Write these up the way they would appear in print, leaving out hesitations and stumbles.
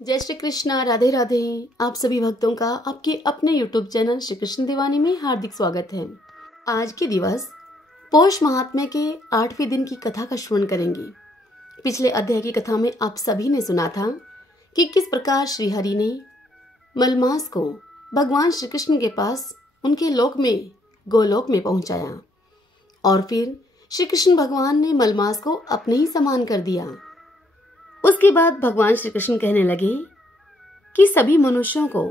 जय श्री कृष्णा, राधे राधे। आप सभी भक्तों का आपके अपने YouTube चैनल श्री कृष्ण दीवानी में हार्दिक स्वागत है। आज के दिवस पौष महात्म्य के 8वें दिन की कथा का श्रवण करेंगे। पिछले अध्याय की कथा में आप सभी ने सुना था कि किस प्रकार श्री हरि ने मलमास को भगवान श्री कृष्ण के पास उनके लोक में गोलोक में पहुंचाया और फिर श्री कृष्ण भगवान ने मलमास को अपने ही समान कर दिया। उसके बाद भगवान श्री कृष्ण कहने लगे कि सभी मनुष्यों को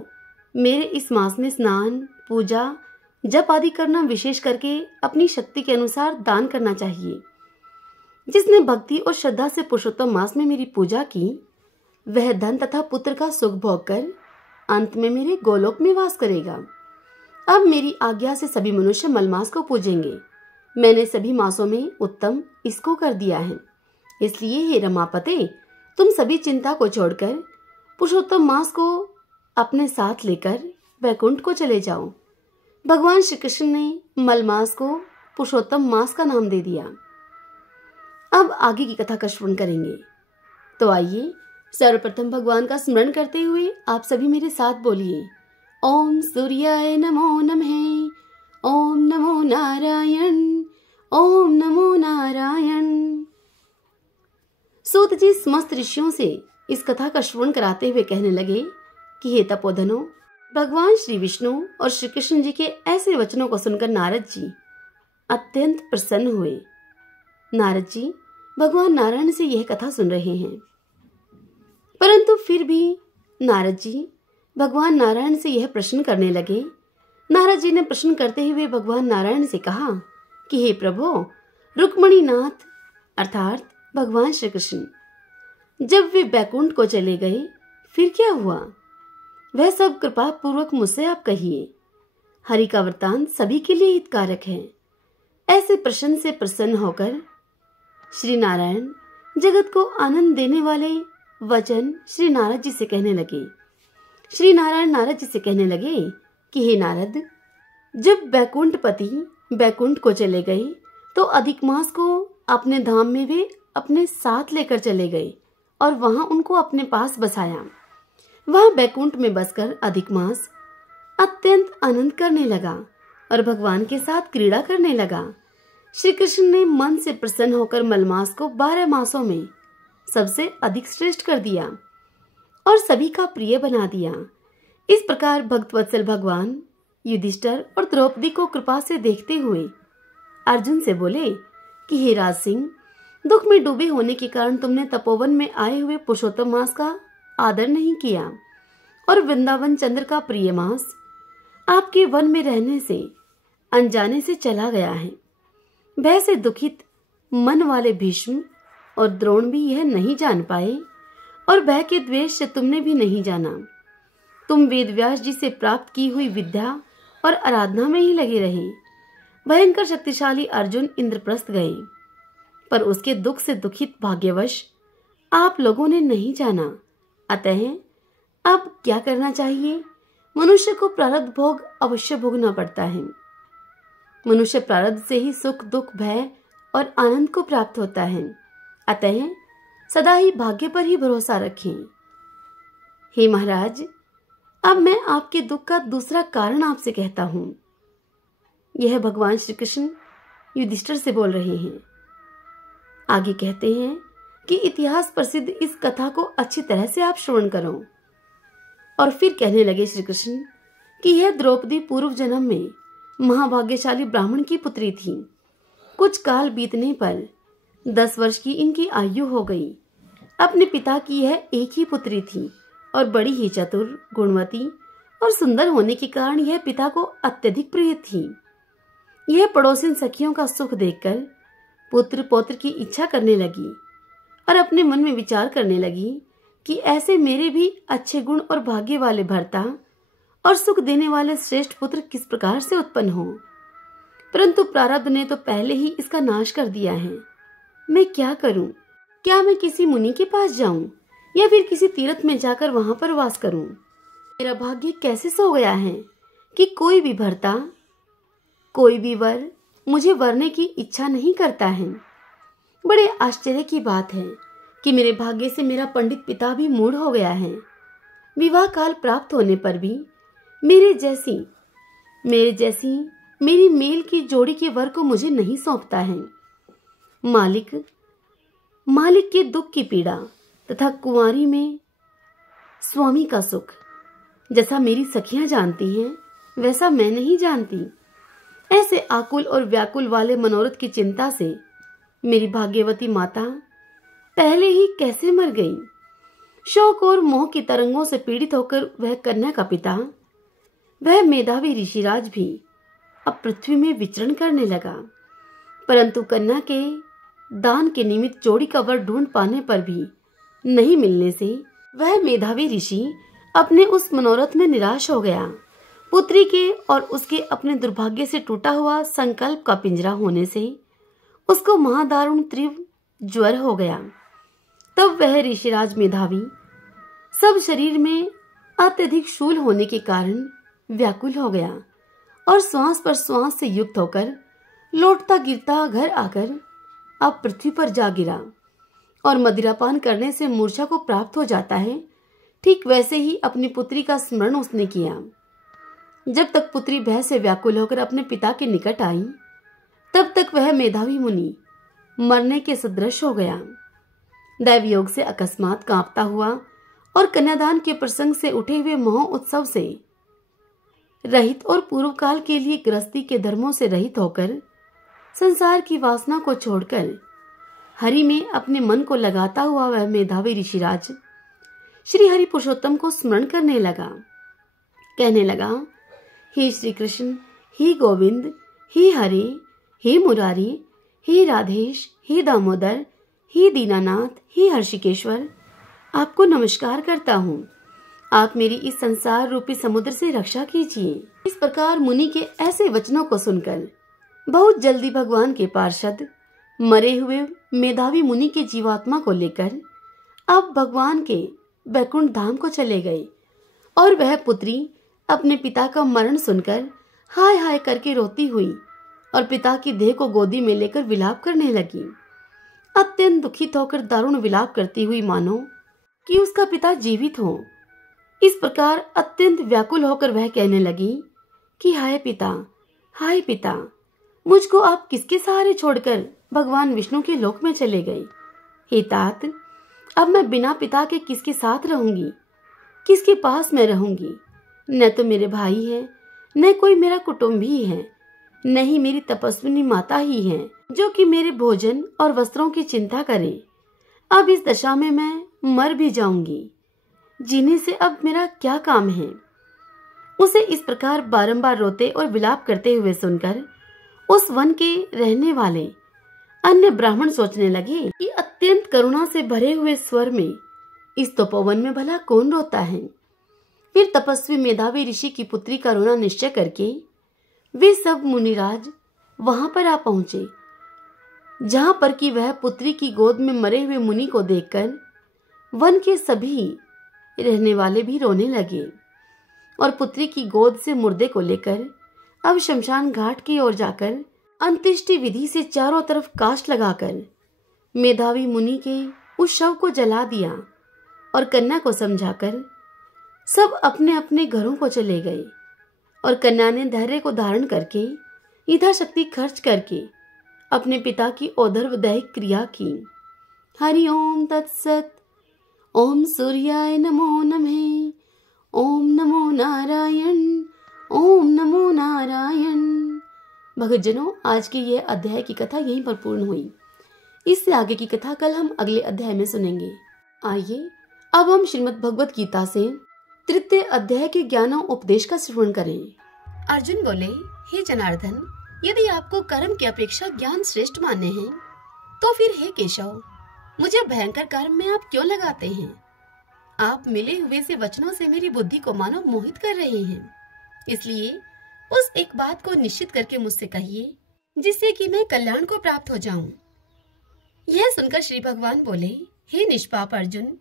मेरे इस मास में स्नान, पूजा, जप आदि करना, विशेष करके अपनी शक्ति के अनुसार दान करना चाहिए। जिसने भक्ति और श्रद्धा से पुरुषोत्तम मास में मेरी पूजा की, वह धन तथा पुत्र का सुख भोग कर अंत में मेरे गोलोक में वास करेगा। अब मेरी आज्ञा से सभी मनुष्य मलमास को पूजेंगे। मैंने सभी मासों में उत्तम इसको कर दिया है। इसलिए हे रमापते, तुम सभी चिंता को छोड़कर पुरुषोत्तम मास को अपने साथ लेकर वैकुंठ को चले जाओ। भगवान श्री कृष्ण ने मलमास को पुरुषोत्तम मास का नाम दे दिया। अब आगे की कथा का श्रवण करेंगे। तो आइए सर्वप्रथम भगवान का स्मरण करते हुए आप सभी मेरे साथ बोलिए, ओम सूर्याय नमो नमः, ओम नमो नारायण, ओम नमो नारायण। सूत जी समस्त ऋषियों से इस कथा का श्रवण कराते हुए कहने लगे कि हे तपोधनो, भगवान श्री विष्णु और श्री कृष्ण जी के ऐसे वचनों को सुनकर नारद जी अत्यंत प्रसन्न हुए। नारद जी भगवान नारायण से यह कथा सुन रहे हैं, परंतु फिर भी नारद जी भगवान नारायण से यह प्रश्न करने लगे। नारद जी ने प्रश्न करते हुए भगवान नारायण से कहा कि हे प्रभु, रुक्मणी नाथ अर्थात भगवान श्री कृष्ण जब वे बैकुंठ को चले गए फिर क्या हुआ, वह सब कृपा पूर्वक मुझसे आप कहिए। हरि का वृत्तांत सभी के लिए हितकारक है। ऐसे प्रश्न से प्रसन्न होकर श्री नारायण जगत को आनंद देने वाले वचन श्री नारद जी से कहने लगे। श्री नारायण नारद जी से कहने लगे कि हे नारद, जब बैकुंठपति बैकुंठ को चले गए तो अधिक मास को अपने धाम में वे अपने साथ लेकर चले गए और वहां उनको अपने पास बसाया। वहां बैकुंठ में बसकर अधिक मास अत्यंत आनंद करने लगा और भगवान के साथ क्रीड़ा करने लगा। श्री कृष्ण ने मन से प्रसन्न होकर मलमास को 12 मासों में सबसे अधिक श्रेष्ठ कर दिया और सभी का प्रिय बना दिया। इस प्रकार भक्तवत्सल भगवान युधिष्ठिर और द्रौपदी को कृपा से देखते हुए अर्जुन से बोले कि हे राज सिंह, दुख में डूबे होने के कारण तुमने तपोवन में आए हुए पुरुषोत्तम मास का आदर नहीं किया और वृंदावन चंद्र का प्रिय मास आपके वन में रहने से अनजाने से चला गया है। भय से दुखित मन वाले भीष्म और द्रोण भी यह नहीं जान पाए और भय के द्वेष से तुमने भी नहीं जाना। तुम वेदव्यास जी से प्राप्त की हुई विद्या और आराधना में ही लगे रहे। भयंकर शक्तिशाली अर्जुन इंद्रप्रस्थ गए, पर उसके दुख से दुखित भाग्यवश आप लोगों ने नहीं जाना। अतः अब क्या करना चाहिए? मनुष्य को प्रारब्ध भोग अवश्य भोगना पड़ता है। मनुष्य प्रारब्ध से ही सुख, दुख, भय और आनंद को प्राप्त होता है। अतः सदा ही भाग्य पर ही भरोसा रखें। हे महाराज, अब मैं आपके दुख का दूसरा कारण आपसे कहता हूं। यह भगवान श्री कृष्ण युधिष्ठिर से बोल रहे हैं। आगे कहते हैं कि इतिहास प्रसिद्ध इस कथा को अच्छी तरह से आप श्रवण करो। और फिर कहने लगे श्री कृष्ण कि यह द्रौपदी पूर्व जन्म में महाभाग्यशाली ब्राह्मण की पुत्री थी। कुछ काल बीतने पर 10 वर्ष की इनकी आयु हो गई। अपने पिता की यह एक ही पुत्री थी और बड़ी ही चतुर, गुणवती और सुंदर होने के कारण यह पिता को अत्यधिक प्रिय थी। यह पड़ोसिन सखियों का सुख देखकर पुत्र पौत्र की इच्छा करने लगी और अपने मन में विचार करने लगी कि ऐसे मेरे भी अच्छे गुण और भाग्य वाले भर्ता और सुख देने वाले श्रेष्ठ पुत्र किस प्रकार से उत्पन्न हो। परंतु प्रारब्ध ने तो पहले ही इसका नाश कर दिया है। मैं क्या करूं? क्या मैं किसी मुनि के पास जाऊं या फिर किसी तीर्थ में जाकर वहां पर वास करूं? मेरा भाग्य कैसे सो गया है कि कोई भी भर्ता, कोई भी वर मुझे वरने की इच्छा नहीं करता है। बड़े आश्चर्य की बात है कि मेरे भाग्य से मेरा पंडित पिता भी मूढ़ हो गया है विवाह काल प्राप्त होने पर भी मेरे जैसी मेरी मेल की जोड़ी के वर को मुझे नहीं सौंपता है। मालिक के दुख की पीड़ा तथा कुंवारी में स्वामी का सुख जैसा मेरी सखियां जानती हैं, वैसा मैं नहीं जानती। ऐसे आकुल और व्याकुल वाले मनोरथ की चिंता से मेरी भाग्यवती माता पहले ही कैसे मर गई। शोक और मोह की तरंगों से पीड़ित होकर वह कन्या का पिता, वह मेधावी ऋषिराज भी अब पृथ्वी में विचरण करने लगा। परंतु कन्या के दान के निमित्त जोड़ी का वर ढूंढ पाने पर भी नहीं मिलने से वह मेधावी ऋषि अपने उस मनोरथ में निराश हो गया। पुत्री के और उसके अपने दुर्भाग्य से टूटा हुआ संकल्प का पिंजरा होने से उसको महादारुण तीव्र ज्वर हो गया। तब वह ऋषिराज मेधावी सब शरीर में अत्यधिक शूल होने के कारण व्याकुल हो गया और श्वास पर श्वास से युक्त होकर लौटता गिरता घर आकर अब पृथ्वी पर जा गिरा। और मदिरापान करने से मूर्छा को प्राप्त हो जाता है, ठीक वैसे ही अपनी पुत्री का स्मरण उसने किया। जब तक पुत्री भय से व्याकुल होकर अपने पिता के निकट आई, तब तक वह मेधावी मुनि मरने के सदृश हो गया। दैवयोग से अकस्मात कांपता हुआ और कन्यादान के प्रसंग से उठे हुए मोह उत्सव से रहित और पूर्व काल के लिए गृहस्थी के धर्मों से रहित होकर संसार की वासना को छोड़कर हरि में अपने मन को लगाता हुआ वह मेधावी ऋषिराज श्री हरि पुरुषोत्तम को स्मरण करने लगा। कहने लगा, हे श्री कृष्ण, हे गोविंद, हे हरे, हे मुरारी, हे राधेश, हे दामोदर, हे दीनानाथ, हे हर्षिकेश्वर, आपको नमस्कार करता हूँ। आप मेरी इस संसार रूपी समुद्र से रक्षा कीजिए। इस प्रकार मुनि के ऐसे वचनों को सुनकर बहुत जल्दी भगवान के पार्षद मरे हुए मेधावी मुनि के जीवात्मा को लेकर अब भगवान के वैकुंठ धाम को चले गए और वह पुत्री अपने पिता का मरण सुनकर हाय हाय करके रोती हुई और पिता की देह को गोदी में लेकर विलाप करने लगी। अत्यंत दुखित होकर दारुण विलाप करती हुई मानो कि उसका पिता जीवित हो। इस प्रकार अत्यंत व्याकुल होकर वह कहने लगी कि हाय पिता, मुझको आप किसके सहारे छोड़कर भगवान विष्णु के लोक में चले गए। हे तात, अब मैं बिना पिता के किसके साथ रहूंगी, किसके पास मैं रहूंगी। न तो मेरे भाई है, न कोई मेरा कुटुंबी है, न ही मेरी तपस्विनी माता ही है जो कि मेरे भोजन और वस्त्रों की चिंता करे। अब इस दशा में मैं मर भी जाऊंगी, जीने से अब मेरा क्या काम है। उसे इस प्रकार बारंबार रोते और विलाप करते हुए सुनकर उस वन के रहने वाले अन्य ब्राह्मण सोचने लगे कि अत्यंत करुणा से भरे हुए स्वर में इस तपोवन में भला कौन रोता है। फिर तपस्वी मेधावी ऋषि की पुत्री का रोना निश्चय करके वे सब मुनिराज वहां पर आ पहुंचे, जहां पर कि वह पुत्री की गोद में मरे हुए मुनि को देखकर वन के सभी रहने वाले भी रोने लगे और पुत्री की गोद से मुर्दे को लेकर अब शमशान घाट की ओर जाकर अंत्येष्टि विधि से चारों तरफ काष्ठ लगाकर मेधावी मुनि के उस शव को जला दिया और कन्या को समझाकर सब अपने अपने घरों को चले गए। और कन्या ने धैर्य को धारण करके यथाशक्ति खर्च करके अपने पिता की औदर्व दैहिक क्रिया की। हरि ओम तत्सत। ओम सूर्याय नमो नमः। ओम नमो नारायण। ओम नमो नारायण। भक्तजनों, आज के ये अध्याय की कथा यहीं पर पूर्ण हुई। इससे आगे की कथा कल हम अगले अध्याय में सुनेंगे। आइए अब हम श्रीमद् भगवत गीता से तृतीय अध्याय के ज्ञान और उपदेश का श्रवण करें। अर्जुन बोले, हे जनार्दन, यदि आपको कर्म की अपेक्षा ज्ञान श्रेष्ठ मानने हैं, तो फिर हे केशव, मुझे भयंकर कर्म में आप क्यों लगाते हैं? आप मिले हुए से वचनों से मेरी बुद्धि को मानो मोहित कर रहे हैं। इसलिए उस एक बात को निश्चित करके मुझसे कहिए, जिससे कि मैं कल्याण को प्राप्त हो जाऊं। यह सुनकर श्री भगवान बोले, हे निष्पाप अर्जुन,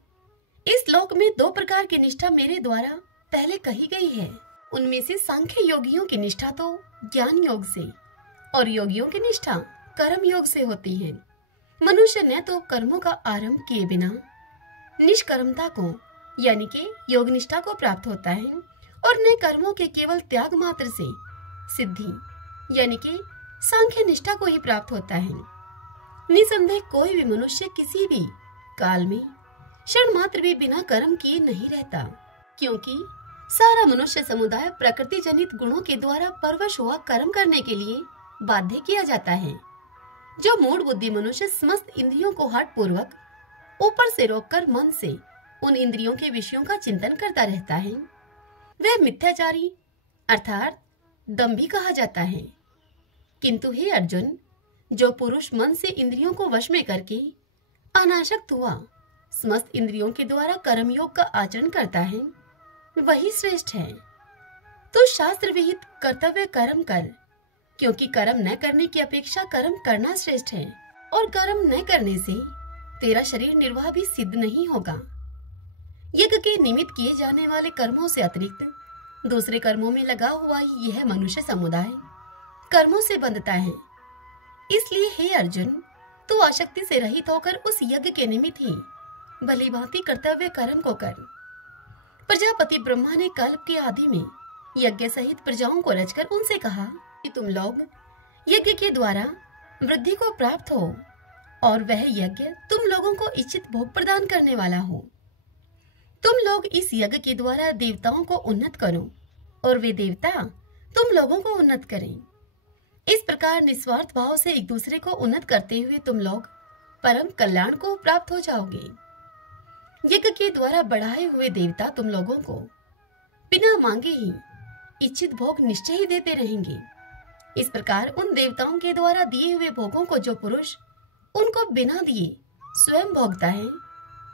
इस लोक में दो प्रकार की निष्ठा मेरे द्वारा पहले कही गई है। उनमें से सांख्य योगियों की निष्ठा तो ज्ञान योग से और योगियों की निष्ठा कर्म योग से होती है। मनुष्य न तो कर्मों का आरंभ किए बिना निष्कर्मता को यानी कि योग निष्ठा को प्राप्त होता है और नए कर्मों के केवल त्याग मात्र से सिद्धि यानी कि सांख्य निष्ठा को ही प्राप्त होता है। निसंदेह कोई भी मनुष्य किसी भी काल में क्षण मात्र भी बिना कर्म किए नहीं रहता, क्योंकि सारा मनुष्य समुदाय प्रकृति जनित गुणों के द्वारा परवश हुआ कर्म करने के लिए बाध्य किया जाता है। जो मूढ़ बुद्धि मनुष्य समस्त इंद्रियों को हठ पूर्वक ऊपर से रोककर मन से उन इंद्रियों के विषयों का चिंतन करता रहता है, वह मिथ्याचारी अर्थात दंभी कहा जाता है। किंतु हे अर्जुन, जो पुरुष मन से इंद्रियों को वश में करके अनासक्त हुआ समस्त इंद्रियों के द्वारा कर्मयोग का आचरण करता है, वही श्रेष्ठ है। तो शास्त्र विहित कर्तव्य कर्म कर, क्योंकि कर्म न करने की अपेक्षा कर्म करना श्रेष्ठ है, और कर्म न करने से तेरा शरीर निर्वाह भी सिद्ध नहीं होगा। यज्ञ के निमित्त किए जाने वाले कर्मों से अतिरिक्त दूसरे कर्मों में लगा हुआ यह मनुष्य समुदाय कर्मों से बंधता है। इसलिए हे अर्जुन, तू आसक्ति से रहित होकर उस यज्ञ के निमित्त ही भली भांति कर्तव्य कर्म को कर। प्रजापति ब्रह्मा ने कल्प के आदि में यज्ञ सहित प्रजाओं को रचकर उनसे कहा कि तुम लोग यज्ञ के द्वारा वृद्धि को प्राप्त हो, और वह यज्ञ तुम लोगों को इच्छित भोग प्रदान करने वाला हो। तुम लोग इस यज्ञ के द्वारा देवताओं को उन्नत करो, और वे देवता तुम लोगों को उन्नत करें। इस प्रकार निस्वार्थ भाव से एक दूसरे को उन्नत करते हुए तुम लोग परम कल्याण को प्राप्त हो जाओगे। यज्ञ के द्वारा बढ़ाए हुए देवता तुम लोगों को बिना मांगे ही इच्छित भोग निश्चय ही देते रहेंगे। इस प्रकार उन देवताओं के द्वारा दिए हुए भोगों को जो पुरुष उनको बिना दिए स्वयं भोगता है,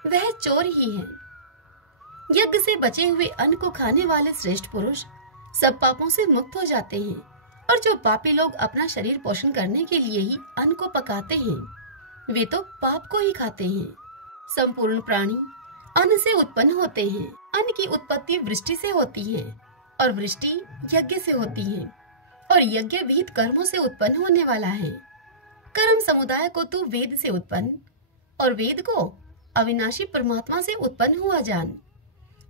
वह चोर ही है। यज्ञ से बचे हुए अन्न को खाने वाले श्रेष्ठ पुरुष सब पापों से मुक्त हो जाते हैं, और जो पापी लोग अपना शरीर पोषण करने के लिए ही अन्न को पकाते हैं, वे तो पाप को ही खाते हैं। संपूर्ण प्राणी अन्न से उत्पन्न होते हैं। अन्न की उत्पत्ति वृष्टि से होती है, और वृष्टि यज्ञ से होती है, और यज्ञ विहित कर्मों से उत्पन्न होने वाला है। कर्म समुदाय को तू वेद से उत्पन्न और वेद को अविनाशी परमात्मा से उत्पन्न हुआ जान।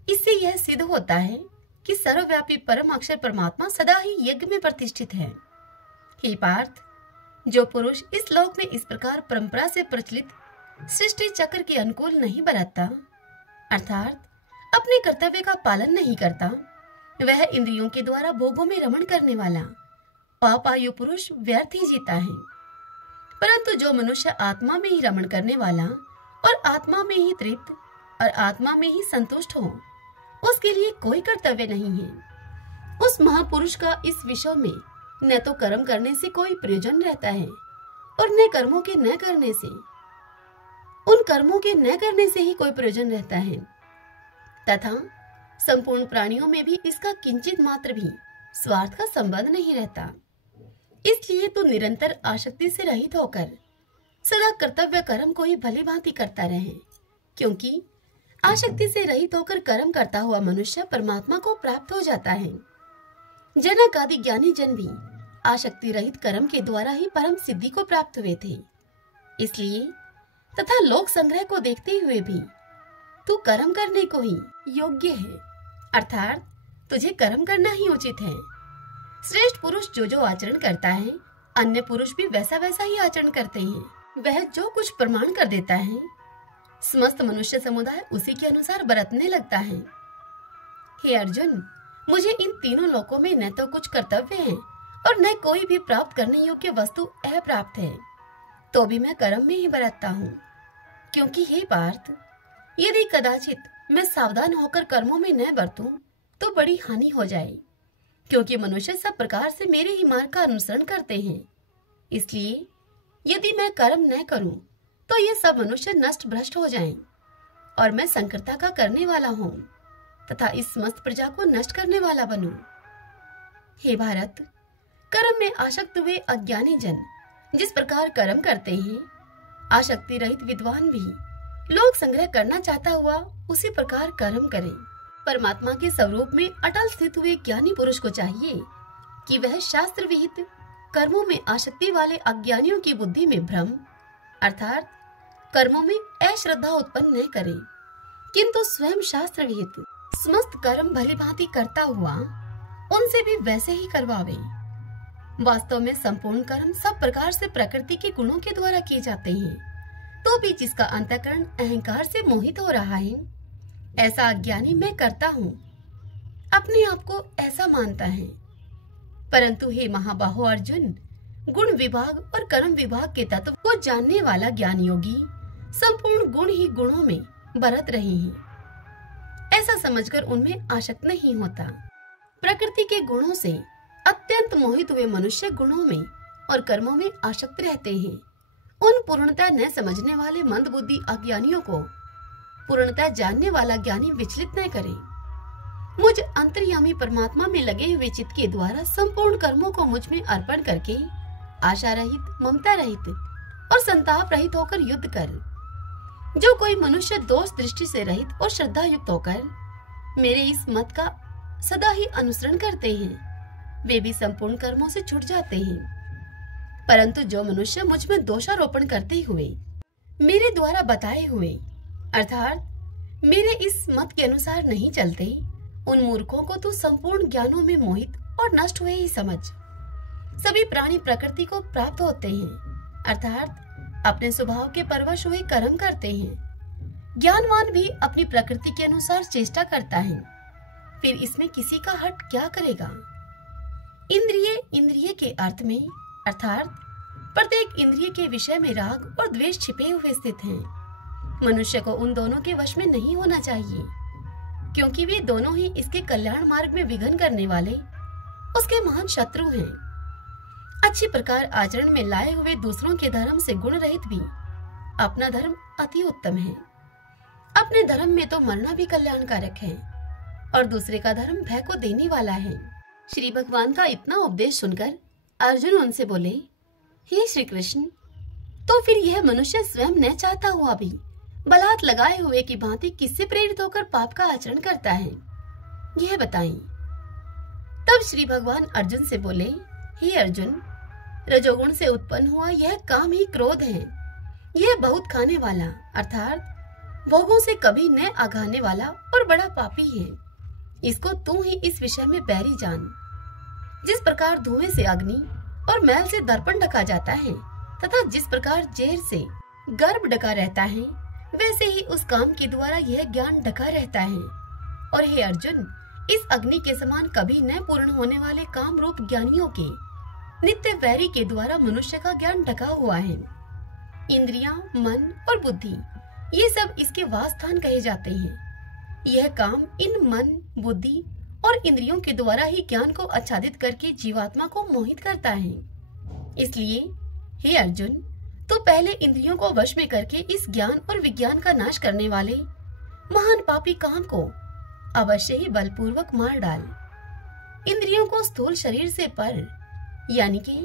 इससे यह सिद्ध होता है कि सर्वव्यापी परम अक्षर परमात्मा सदा ही यज्ञ में प्रतिष्ठित है। हे पार्थ, जो पुरुष इस लोक में इस प्रकार परंपरा से प्रचलित सृष्टि चक्र के अनुकूल नहीं बरतता, अर्थात अपने कर्तव्य का पालन नहीं करता, वह इंद्रियों के द्वारा भोगों में रमण करने वाला पापायु पुरुष व्यर्थ ही जीता है। परंतु जो मनुष्य आत्मा में ही रमण करने वाला और आत्मा में ही तृप्त और आत्मा में ही संतुष्ट हो, उसके लिए कोई कर्तव्य नहीं है। उस महापुरुष का इस विषय में न तो कर्म करने से कोई प्रयोजन रहता है, और न कर्मों के न करने से, उन कर्मों के न करने से ही कोई प्रयोजन रहता है, तथा संपूर्ण प्राणियों में भी इसका किंचित मात्र भी स्वार्थ का संबंध नहीं रहता। इसलिए तू निरंतर आसक्ति से रहित होकर सदा कर्तव्य कर्म को ही भली भांति करता रहे, क्योंकि आसक्ति से रहित होकर कर्म करता हुआ मनुष्य परमात्मा को प्राप्त हो जाता है। जनक आदि ज्ञानी जन भी आसक्ति रहित कर्म के द्वारा ही परम सिद्धि को प्राप्त हुए थे। इसलिए तथा लोक संग्रह को देखते हुए भी तू कर्म करने को ही योग्य है, अर्थात तुझे कर्म करना ही उचित है। श्रेष्ठ पुरुष जो जो आचरण करता है, अन्य पुरुष भी वैसा वैसा ही आचरण करते हैं। वह जो कुछ प्रमाण कर देता है, समस्त मनुष्य समुदाय उसी के अनुसार बरतने लगता है। हे अर्जुन, मुझे इन तीनों लोकों में न तो कुछ कर्तव्य है और न कोई भी प्राप्त करने योग्य वस्तु अप्राप्त है, तो भी मैं कर्म में ही बरतता हूँ। क्योंकि हे पार्थ, यदि कदाचित मैं सावधान होकर कर्मों में न बरतूं तो बड़ी हानि हो जाए, क्योंकि मनुष्य सब प्रकार से मेरे ही मार्ग का अनुसरण करते हैं। इसलिए यदि मैं कर्म न करूं तो ये सब मनुष्य नष्ट भ्रष्ट हो जाएं, और मैं संकरता का करने वाला हूं तथा इस समस्त प्रजा को नष्ट करने वाला बनूं। हे भारत, कर्म में आसक्त हुए अज्ञानी जन जिस प्रकार कर्म करते हैं, आसक्ति रहित विद्वान भी लोक संग्रह करना चाहता हुआ उसी प्रकार कर्म करे। परमात्मा के स्वरूप में अटल स्थित हुए ज्ञानी पुरुष को चाहिए कि वह शास्त्र विहित कर्मों में आसक्ति वाले अज्ञानियों की बुद्धि में भ्रम अर्थात कर्मों में अश्रद्धा उत्पन्न न करे, किंतु स्वयं शास्त्र विहित समस्त कर्म भली भांति करता हुआ उनसे भी वैसे ही करवावे। वास्तव में संपूर्ण कर्म सब प्रकार से प्रकृति के गुणों के द्वारा किए जाते हैं, तो भी जिसका अंतःकरण अहंकार से मोहित हो रहा है, ऐसा अज्ञानी मैं करता हूँ, अपने आप को ऐसा मानता है। परंतु हे महाबाहो अर्जुन, गुण विभाग और कर्म विभाग के तत्व को जानने वाला ज्ञान योगी संपूर्ण गुण ही गुणों में बरत रहे हैं, ऐसा समझकर उनमें आसक्त नहीं होता। प्रकृति के गुणों से अत्यंत मोहित हुए मनुष्य गुणों में और कर्मों में आसक्त रहते हैं। उन पूर्णता न समझने वाले मंद बुद्धि अज्ञानियों को पूर्णता जानने वाला ज्ञानी विचलित न करे। मुझ अंतर्यामी परमात्मा में लगे हुए चित्त के द्वारा संपूर्ण कर्मों को मुझ में अर्पण करके आशा रहित, ममता रहित और संताप रहित होकर युद्ध कर। जो कोई मनुष्य दोष दृष्टि से रहित और श्रद्धा युक्त होकर मेरे इस मत का सदा ही अनुसरण करते हैं, वे भी संपूर्ण कर्मों से छूट जाते हैं। परंतु जो मनुष्य मुझ में दोषारोपण करते हुए मेरे द्वारा बताए हुए अर्थात मेरे इस मत के अनुसार नहीं चलते, उन मूर्खों को तू संपूर्ण ज्ञानों में मोहित और नष्ट हुए ही समझ। सभी प्राणी प्रकृति को प्राप्त होते हैं, अर्थात अपने स्वभाव के परवश हुए कर्म करते हैं। ज्ञानवान भी अपनी प्रकृति के अनुसार चेष्टा करता है, फिर इसमें किसी का हट क्या करेगा। इंद्रिय के अर्थ में अर्थात प्रत्येक इंद्रिय के विषय में राग और द्वेष छिपे हुए स्थित हैं। मनुष्य को उन दोनों के वश में नहीं होना चाहिए, क्योंकि वे दोनों ही इसके कल्याण मार्ग में विघ्न करने वाले उसके महान शत्रु हैं। अच्छी प्रकार आचरण में लाए हुए दूसरों के धर्म से गुण रहित भी अपना धर्म अति उत्तम है। अपने धर्म में तो मरना भी कल्याणकारक है और दूसरे का धर्म भय को देने वाला है। श्री भगवान का इतना उपदेश सुनकर अर्जुन उनसे बोले, हे श्री कृष्ण, तो फिर यह मनुष्य स्वयं न चाहता हुआ भी बलात् लगाए हुए की भांति किससे प्रेरित होकर पाप का आचरण करता है, यह बताएं। तब श्री भगवान अर्जुन से बोले, हे अर्जुन, रजोगुण से उत्पन्न हुआ यह काम ही क्रोध है। यह बहुत खाने वाला अर्थात भोगों से कभी न आघाने वाला और बड़ा पापी है। इसको तू ही इस विषय में बैरी जान। जिस प्रकार धुएं से अग्नि और मैल से दर्पण ढका जाता है तथा जिस प्रकार जेर से गर्भ ढका रहता है, वैसे ही उस काम के द्वारा यह ज्ञान ढका रहता है। और हे अर्जुन, इस अग्नि के समान कभी न पूर्ण होने वाले काम रूप ज्ञानियों के नित्य वैरी के द्वारा मनुष्य का ज्ञान ढका हुआ है। इंद्रियां, मन और बुद्धि ये सब इसके वासस्थान कहे जाते हैं। यह काम इन मन, बुद्धि और इंद्रियों के द्वारा ही ज्ञान को आच्छादित करके जीवात्मा को मोहित करता है। इसलिए हे अर्जुन, तो पहले इंद्रियों को वश में करके इस ज्ञान और विज्ञान का नाश करने वाले महान पापी काम को अवश्य ही बलपूर्वक मार डाल। इंद्रियों को स्थूल शरीर से पर यानी कि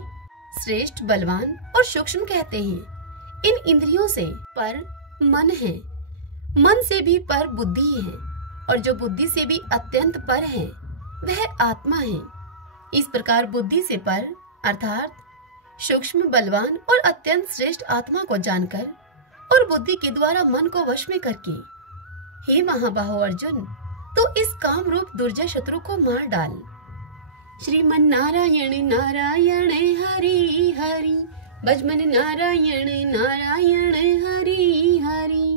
श्रेष्ठ, बलवान और सूक्ष्म कहते हैं। इन इंद्रियों से पर मन है, मन से भी पर बुद्धि है और जो बुद्धि से भी अत्यंत पर है वह आत्मा है। इस प्रकार बुद्धि से पर अर्थात सूक्ष्म, बलवान और अत्यंत श्रेष्ठ आत्मा को जानकर और बुद्धि के द्वारा मन को वश में करके हे महाबाहो अर्जुन, तो इस काम रूप दुर्जय शत्रु को मार डाल। श्रीमन नारायण नारायण हरि हरि, भजमन नारायण नारायण हरि हरि।